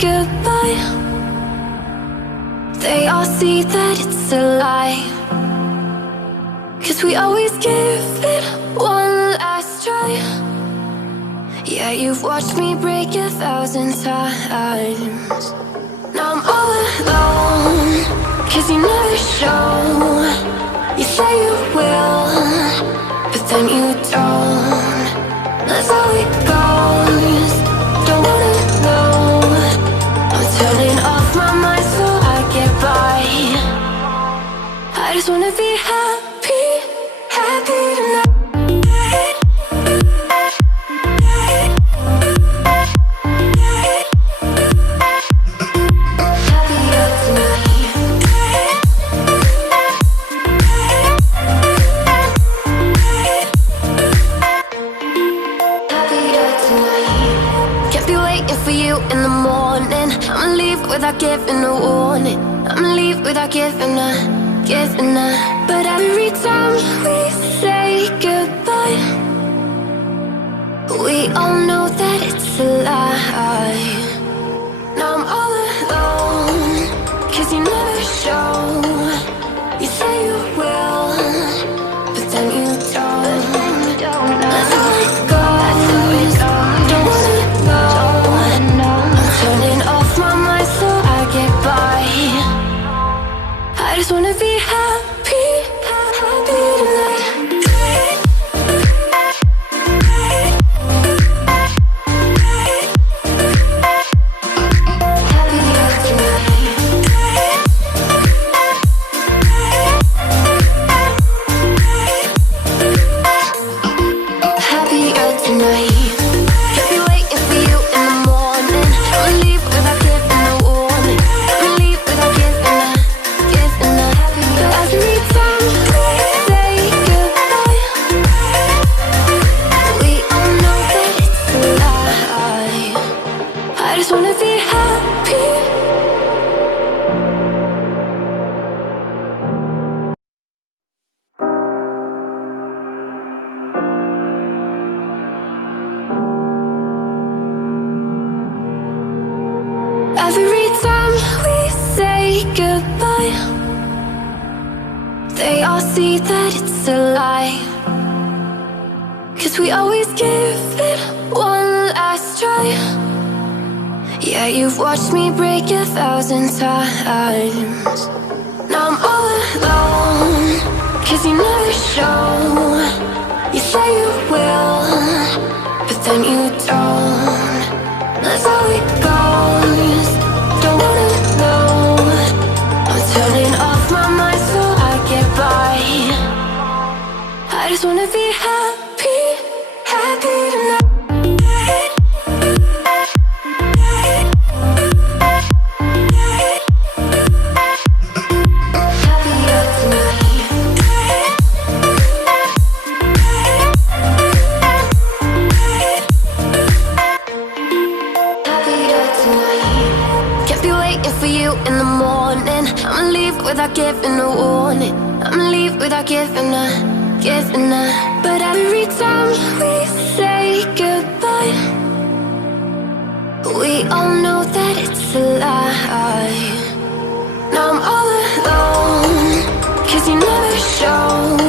goodbye, they all see that it's a lie. 'Cause we always give it one last try. Yeah, you've watched me break 1,000 times. Now I'm all alone, 'cause you never show. You say you will, but then you don't. That's how it goes, don't wanna know. I'm turning off my mind so I get by. I just wanna be happy, happy tonight. Without giving a warning, I'ma leave without giving a. But every time we say goodbye, we all know that it's a lie. Now I'm all alone, 'cause you never show. You say you will, but then you don't. That's how it goes, don't wanna know. I'm turning off my mind so I get by. I just wanna be happy, happy tonight. Happier tonight. Every time we say goodbye, they all see that it's a lie. 'Cause we always give it one last try. Yeah, you've watched me break 1,000 times. Now I'm all alone, 'cause you never show. You say you will, but then you don't. That's how it goes, don't wanna know. I'm turning off my mind so I get by. I just wanna be happy, happy tonight. Without giving a warning, I'ma leave without giving a. But every time we say goodbye, we all know that it's a lie. Now I'm all alone, 'cause you never show.